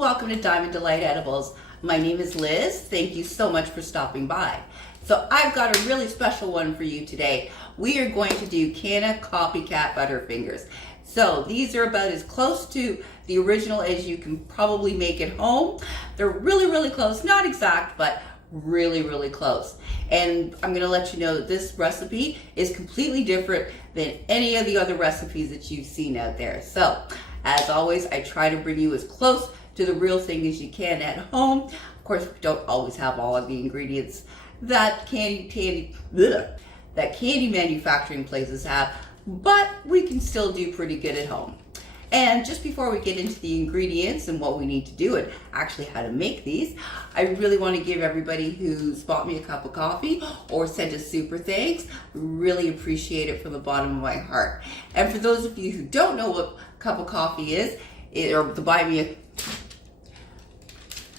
welcome to Diamond Delight Edibles. My name is Liz. Thank you so much for stopping by. So I've got a really special one for you today. We are going to do C.A.N.N.A Copycat Butterfingers. So these are about as close to the original as you can probably make at home. They're really close, not exact, but really close. And I'm going to let you know that this recipe is completely different than any of the other recipes that you've seen out there. So as always, I try to bring you as close to the real thing as you can at home. Of course, we don't always have all of the ingredients that candy manufacturing places have, but we can still do pretty good at home. And just before we get into the ingredients and what we need to do and actually how to make these, I really want to give everybody who's bought me a cup of coffee or sent a super thanks. Really appreciate it from the bottom of my heart. And for those of you who don't know what cup of coffee is,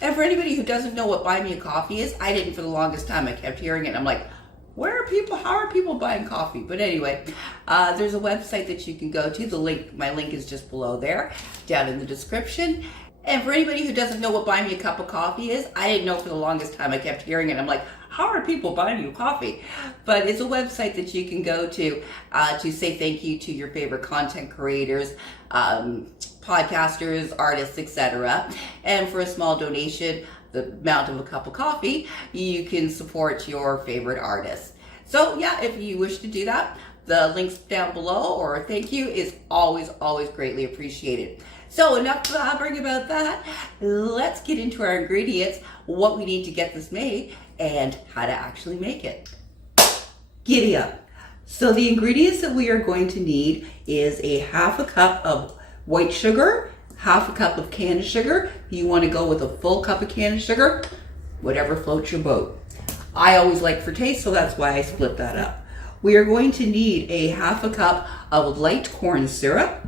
and for anybody who doesn't know what buy me a coffee is, I didn't for the longest time. I kept hearing it and I'm like, how are people buying coffee? But anyway, there's a website that you can go to. My link is just below there, down in the description. And for anybody who doesn't know what buy me a cup of coffee is, I didn't know for the longest time. I kept hearing it. I'm like, how are people buying you coffee? But it's a website that you can go to say thank you to your favorite content creators, podcasters, artists, etc. And for a small donation, the amount of a cup of coffee, you can support your favorite artist. So yeah, if you wish to do that, the links down below or a thank you is always greatly appreciated. So enough blabbering about that. Let's get into our ingredients, what we need to get this made, and how to actually make it. Giddy up. So the ingredients that we are going to need is a half a cup of white sugar, half a cup of cane sugar. If you want to go with a full cup of cane sugar, whatever floats your boat. I always like for taste, so that's why I split that up. We are going to need a half a cup of light corn syrup,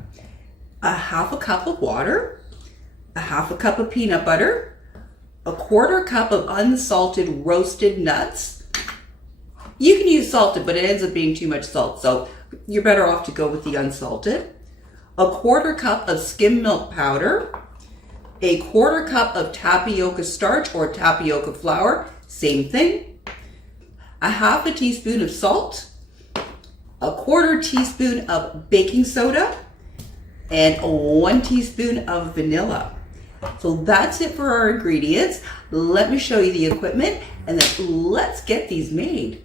a half a cup of water, a half a cup of peanut butter, a quarter cup of unsalted roasted nuts. You can use salted, but it ends up being too much salt, so you're better off to go with the unsalted. A quarter cup of skim milk powder, a quarter cup of tapioca starch or tapioca flour, same thing, a half a teaspoon of salt, a quarter teaspoon of baking soda, and 1 teaspoon of vanilla. So that's it for our ingredients. Let me show you the equipment and then let's get these made.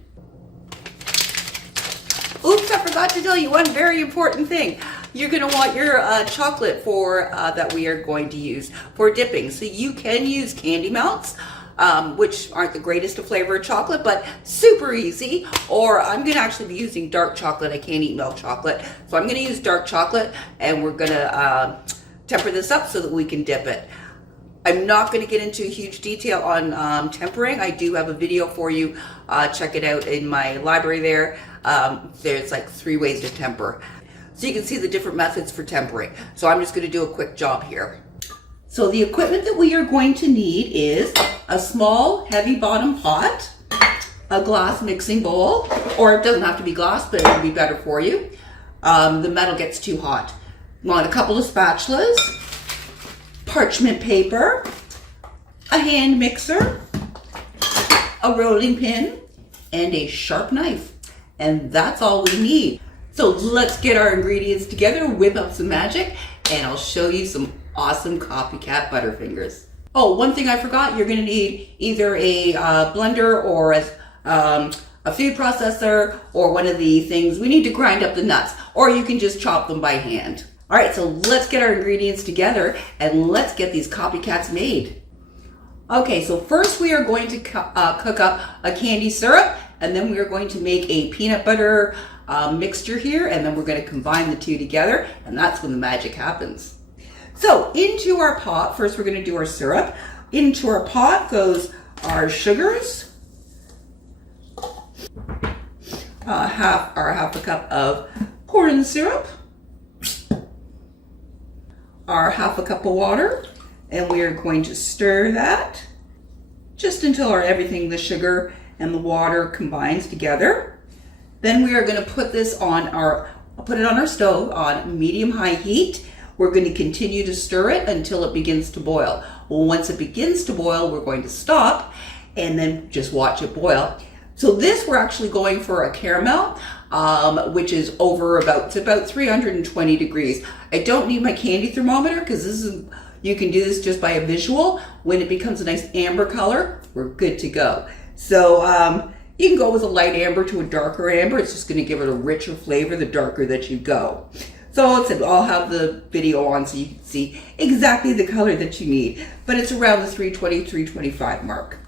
Oops, I forgot to tell you one very important thing. You're going to want your chocolate for that we are going to use for dipping. So you can use candy melts, which aren't the greatest of flavored chocolate, but super easy. Or I'm going to actually be using dark chocolate. I can't eat milk chocolate. So I'm going to use dark chocolate, and we're going to temper this up so that we can dip it. I'm not going to get into huge detail on tempering. I do have a video for you. Check it out in my library there. There's like 3 ways to temper. So you can see the different methods for tempering. So I'm just going to do a quick job here. So the equipment that we are going to need is a small heavy bottom pot, a glass mixing bowl, or it doesn't have to be glass, but it would be better for you. The metal gets too hot. You want a couple of spatulas, parchment paper, a hand mixer, a rolling pin, and a sharp knife. And that's all we need. So let's get our ingredients together, whip up some magic, and I'll show you some awesome Copycat Butterfingers. Oh, one thing I forgot, you're gonna need either a blender or a food processor or one of the things. We need to grind up the nuts, or you can just chop them by hand. All right, so let's get our ingredients together and let's get these copycats made. Okay, so first we are going to cook up a candy syrup, and then we are going to make a peanut butter mixture here, and then we're going to combine the two together, and that's when the magic happens. So into our pot, first we're going to do our syrup. Into our pot goes our sugars, half a cup of corn syrup, our half a cup of water, and we are going to stir that just until everything, the sugar and the water, combines together. Then we are going to put this on put it on our stove on medium-high heat. We're going to continue to stir it until it begins to boil. Once it begins to boil, we're going to stop and then just watch it boil. So this, we're actually going for a caramel, which is it's about 320 degrees. I don't need my candy thermometer because you can do this just by a visual. When it becomes a nice amber color, we're good to go. So you can go with a light amber to a darker amber. It's just going to give it a richer flavor the darker that you go. So I'll have the video on so you can see exactly the color that you need. But it's around the 320, 325 mark.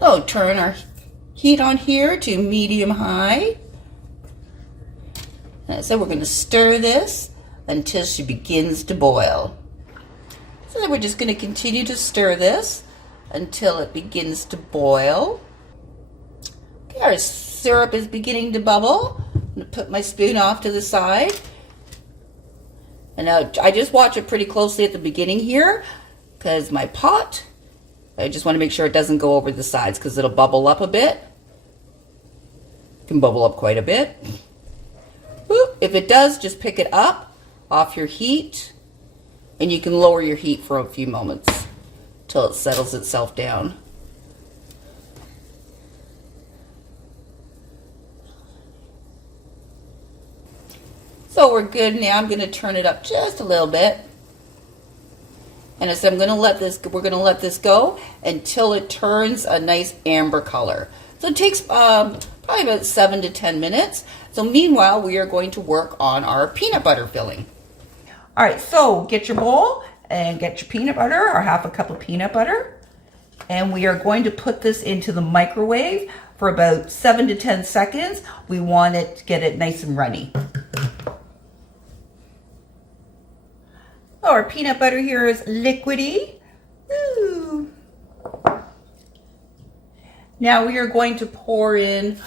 So turn our heat on here to medium high. And so we're going to stir this until she begins to boil. So then we're just going to continue to stir this until it begins to boil. Okay, our syrup is beginning to bubble. I'm going to put my spoon off to the side. And now I just watch it pretty closely at the beginning here because my pot, I just want to make sure it doesn't go over the sides because it'll bubble up a bit. It can bubble up quite a bit. If it does, just pick it up off your heat and you can lower your heat for a few moments till it settles itself down. So we're good now. I'm going to turn it up just a little bit. And as we're going to let this go until it turns a nice amber color. So it takes probably about 7 to 10 minutes. So meanwhile, we are going to work on our peanut butter filling. All right, so get your bowl and get your peanut butter, or half a cup of peanut butter. And we are going to put this into the microwave for about 7 to 10 seconds. We want it to get it nice and runny. Oh, our peanut butter here is liquidy. Ooh. Now we are going to pour in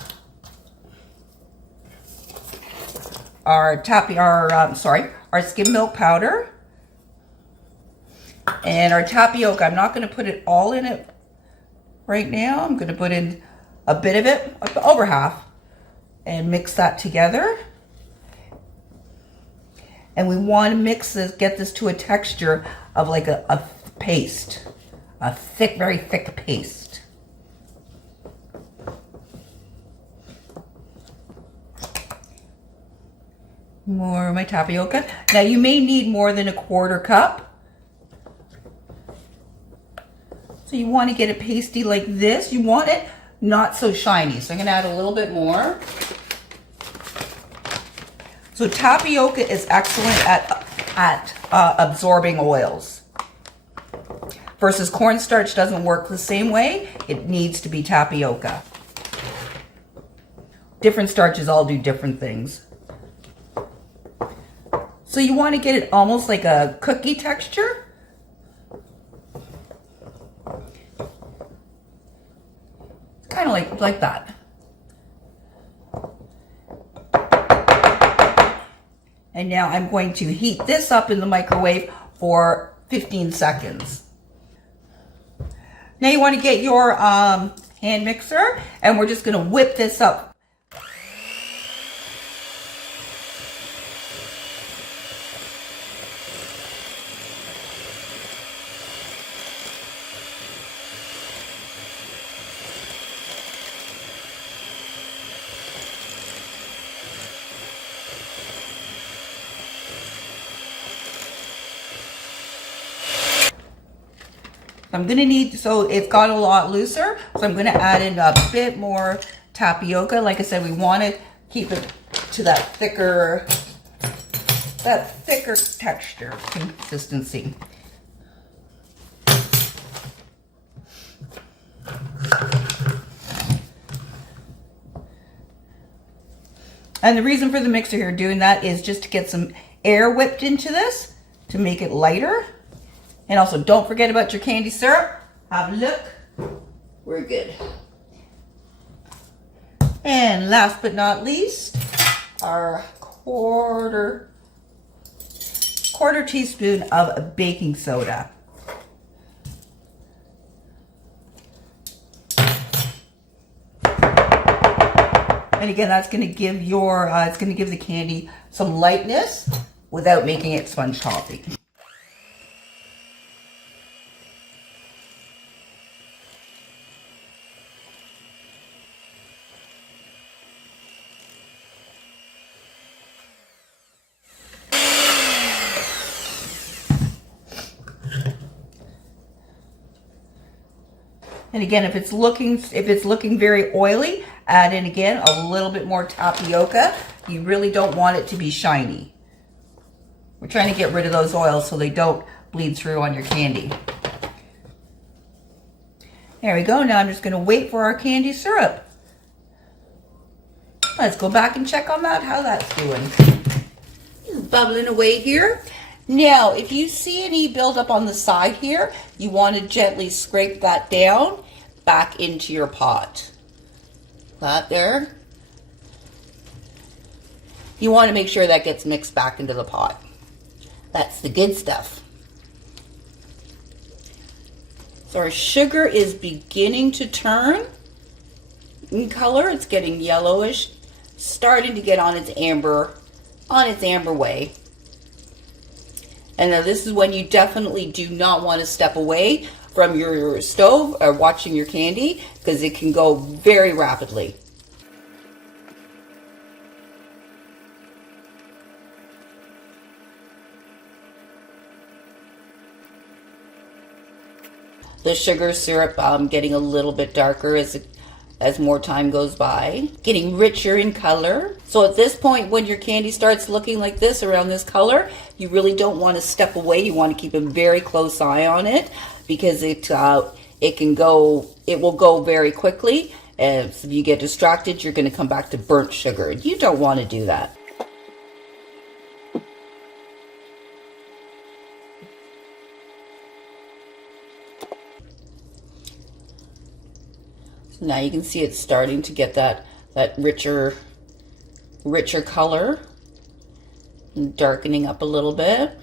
our skim milk powder and our tapioca. I'm not going to put it all in it right now. I'm going to put in a bit of it, over half, and mix that together. And we want to mix this, get this to a texture of like a paste, a thick, very thick paste. More of my tapioca. Now you may need more than a 1/4 cup. So you want to get it pasty like this. You want it not so shiny. So I'm going to add a little bit more. So tapioca is excellent at absorbing oils. Versus cornstarch doesn't work the same way. It needs to be tapioca. Different starches all do different things. So you want to get it almost like a cookie texture. Kind of like that. And now I'm going to heat this up in the microwave for 15 seconds. Now you want to get your hand mixer, and we're just going to whip this up. So it's got a lot looser, so I'm going to add in a bit more tapioca. Like I said, we want to keep it to that thicker texture consistency. And the reason for the mixer here doing that is just to get some air whipped into this to make it lighter. And also, don't forget about your candy syrup. Have a look. We're good. And last but not least, our quarter teaspoon of baking soda. And again, that's going to give it's going to give the candy some lightness without making it sponge toffee. And again, if it's looking very oily, add in again a little bit more tapioca. You really don't want it to be shiny. We're trying to get rid of those oils so they don't bleed through on your candy. There we go. Now I'm just going to wait for our candy syrup. Let's go back and check on that, how that's doing. It's bubbling away here. Now, if you see any buildup on the side here, you want to gently scrape that down back into your pot. That there. You want to make sure that gets mixed back into the pot. That's the good stuff. So our sugar is beginning to turn in color. It's getting yellowish, starting to get on its amber way. And now this is when you definitely do not want to step away from your stove or watching your candy, because it can go very rapidly. The sugar syrup getting a little bit darker as more time goes by, getting richer in color. So at this point, when your candy starts looking like this, around this color, you really don't want to step away. You want to keep a very close eye on it, because it will go very quickly. And if you get distracted, you're going to come back to burnt sugar. You don't want to do that. Now you can see it's starting to get that richer color, and darkening up a little bit.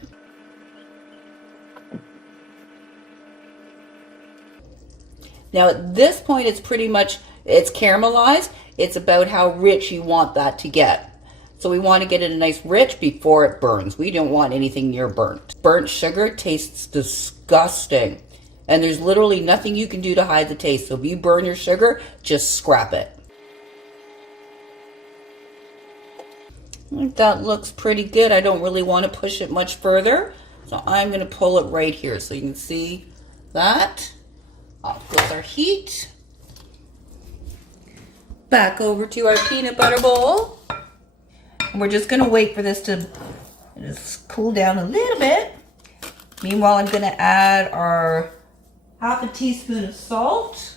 Now at this point, it's caramelized. It's about how rich you want that to get. So we want to get it a nice rich before it burns. We don't want anything near burnt. Burnt sugar tastes disgusting. And there's literally nothing you can do to hide the taste. So if you burn your sugar, just scrap it. I think that looks pretty good. I don't really want to push it much further. So I'm going to pull it right here so you can see that. Off goes our heat. Back over to our peanut butter bowl. And we're just going to wait for this to just cool down a little bit. Meanwhile, I'm going to add our half a teaspoon of salt.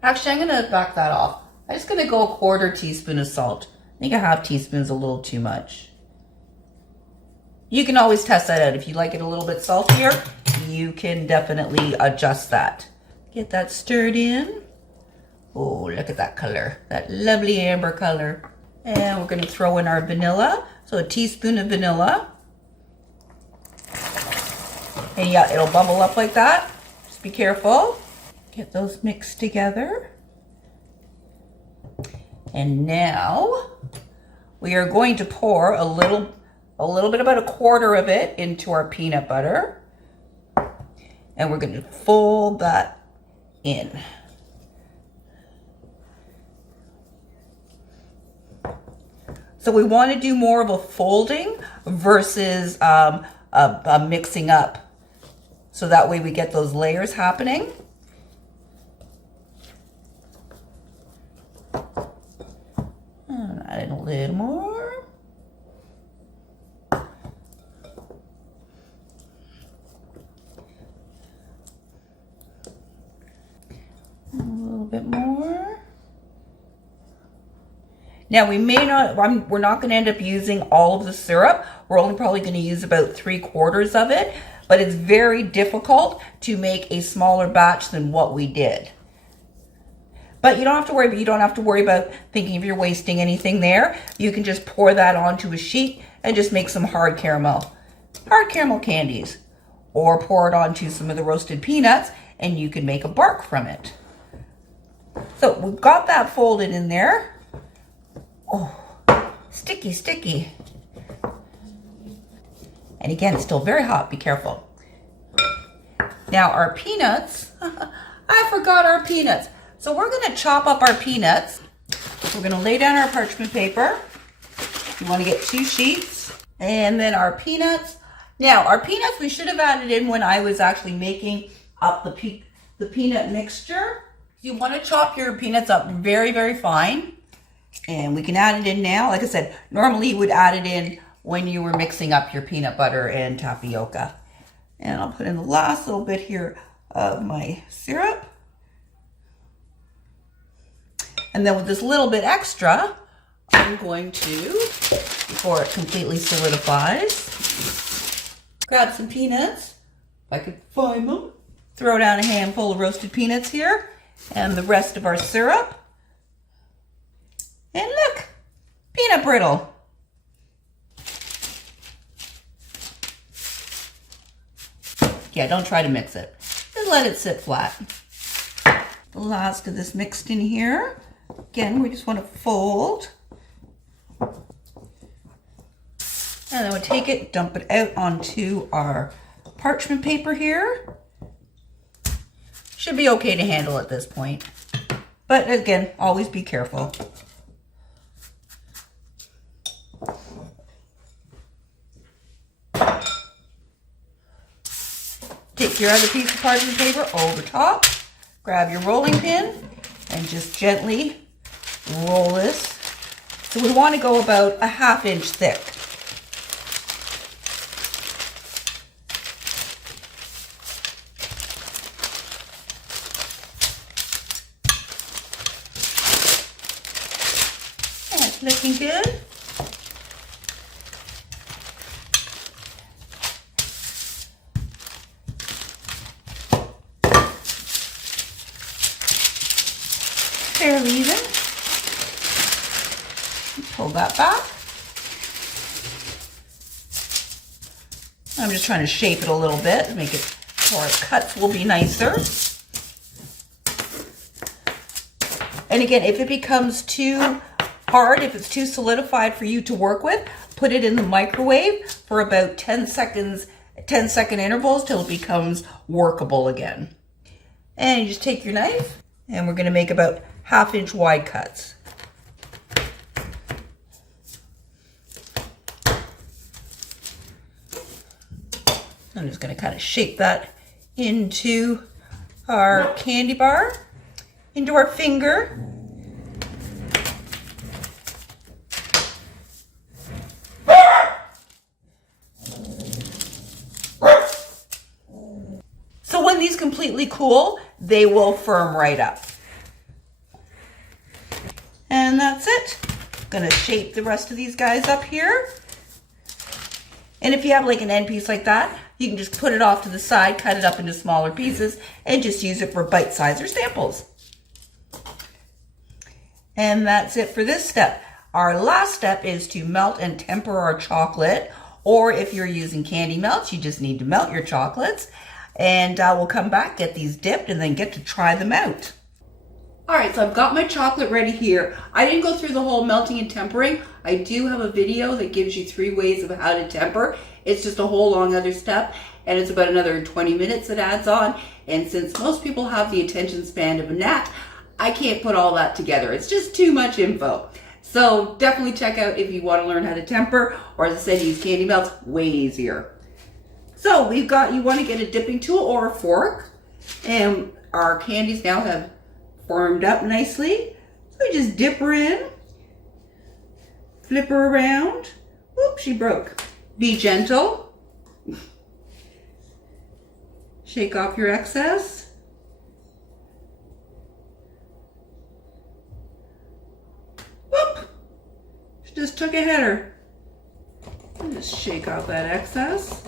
Actually, I'm going to back that off. I'm just going to go a 1/4 teaspoon of salt. I think a half teaspoon is a little too much. You can always test that out. If you like it a little bit saltier, you can definitely adjust that. Get that stirred in. Oh, look at that color. That lovely amber color. And we're going to throw in our vanilla. So a teaspoon of vanilla. And yeah, it'll bubble up like that. Just be careful. Get those mixed together. And now we are going to pour a little bit, about a 1/4 of it into our peanut butter. And we're going to fold that in. So we want to do more of a folding versus a mixing up. So that way we get those layers happening. And add in a little more. A little bit more. Now we're not going to end up using all of the syrup. We're only probably going to use about 3/4 of it. But it's very difficult to make a smaller batch than what we did. But you don't have to worry about thinking if you're wasting anything there. You can just pour that onto a sheet and just make some hard caramel candies. Or pour it onto some of the roasted peanuts and you can make a bark from it. So we've got that folded in there. Oh, sticky, sticky. And again, it's still very hot. Be careful. Now our peanuts. I forgot our peanuts. So we're going to chop up our peanuts. We're going to lay down our parchment paper. You want to get 2 sheets. And then our peanuts. Now our peanuts we should have added in when I was actually making up the peanut mixture. You want to chop your peanuts up very, very fine. And we can add it in now. Like I said, normally you would add it in when you were mixing up your peanut butter and tapioca. And I'll put in the last little bit here of my syrup. And then with this little bit extra, I'm going to, before it completely solidifies, grab some peanuts, if I could find them. Throw down a handful of roasted peanuts here, and the rest of our syrup. And look, peanut brittle. Yeah, don't try to mix it. Just let it sit flat. The last of this mixed in here. Again, we just want to fold. And then we'll take it, dump it out onto our parchment paper here. Should be okay to handle at this point. But again, always be careful. Take your other piece of parchment paper over top, grab your rolling pin, and just gently roll this. So we want to go about a 1/2 inch thick. That's looking good. Fairly even. Pull that back. I'm just trying to shape it a little bit, make it so our cuts will be nicer. And again, if it becomes too hard, if it's too solidified for you to work with, put it in the microwave for about 10 seconds, 10-second intervals till it becomes workable again. And you just take your knife, and we're going to make about 1/2 inch wide cuts. I'm just going to kind of shape that into our candy bar, into our finger. So when these completely cool, they will firm right up. And that's it. I'm gonna shape the rest of these guys up here. And if you have like an end piece like that, you can just put it off to the side, cut it up into smaller pieces, and just use it for bite size or samples. And that's it for this step. Our last step is to melt and temper our chocolate, or if you're using candy melts, you just need to melt your chocolates. And we'll come back, get these dipped, and then get to try them out. All right, so I've got my chocolate ready here. I didn't go through the whole melting and tempering. I do have a video that gives you 3 ways of how to temper. It's just a whole long other step, and it's about another 20 minutes it adds on. And since most people have the attention span of a gnat, I can't put all that together. It's just too much info. So definitely check out if you want to learn how to temper, or as I said, use candy melts, way easier. So you want to get a dipping tool or a fork, and our candies now have formed up nicely. So we just dip her in, flip her around. Whoop, she broke. Be gentle. Shake off your excess. Whoop, she just took a header. And just shake off that excess.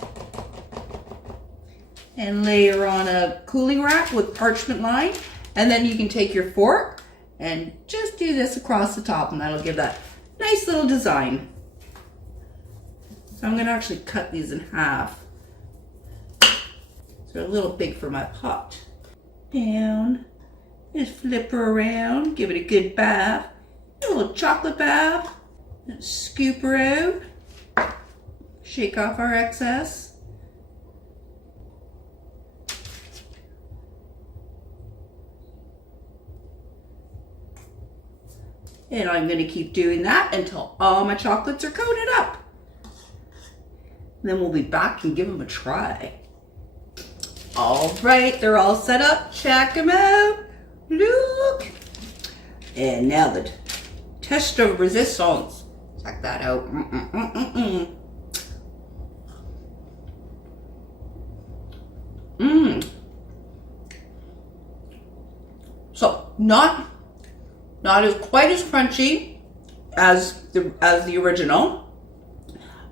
And lay her on a cooling rack with parchment line. And then you can take your fork and just do this across the top, and that'll give that nice little design. So I'm going to actually cut these in half. So they're a little big for my pot. Down. Just flip her around. Give it a good bath. A little chocolate bath. And scoop her out. Shake off our excess. And I'm going to keep doing that until all my chocolates are coated up. Then we'll be back and give them a try. All right, they're all set up. Check them out. Look. And now the test of resistance. Check that out. So not as quite as crunchy as the original,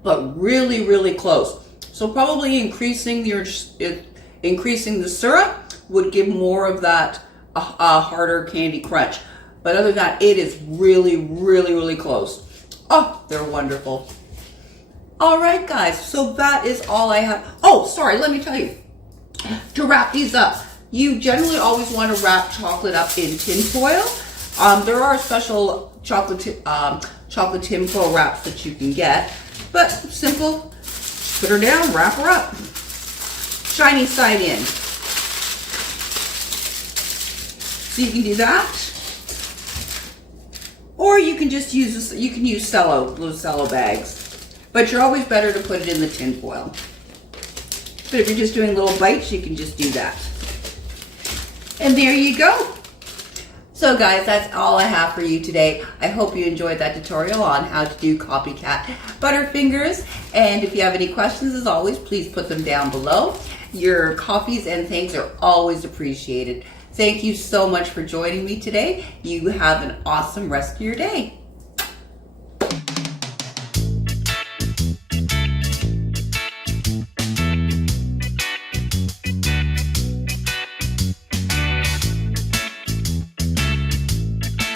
but really, really close. So probably increasing the syrup would give more of that harder candy crunch. But other than that, it is really, really, really close. Oh, they're wonderful. All right, guys. So that is all I have. Oh, sorry. Let me tell you. To wrap these up, you generally always want to wrap chocolate up in tin foil. There are special chocolate tin foil wraps that you can get, but simple. Put her down, wrap her up. Shiny side in. So you can do that, or you can just use those cello bags. But you're always better to put it in the tin foil. But if you're just doing little bites, you can just do that. And there you go. So guys, that's all I have for you today. I hope you enjoyed that tutorial on how to do Copycat Butterfingers. And if you have any questions, as always, please put them down below. Your copies and thanks are always appreciated. Thank you so much for joining me today. You have an awesome rest of your day.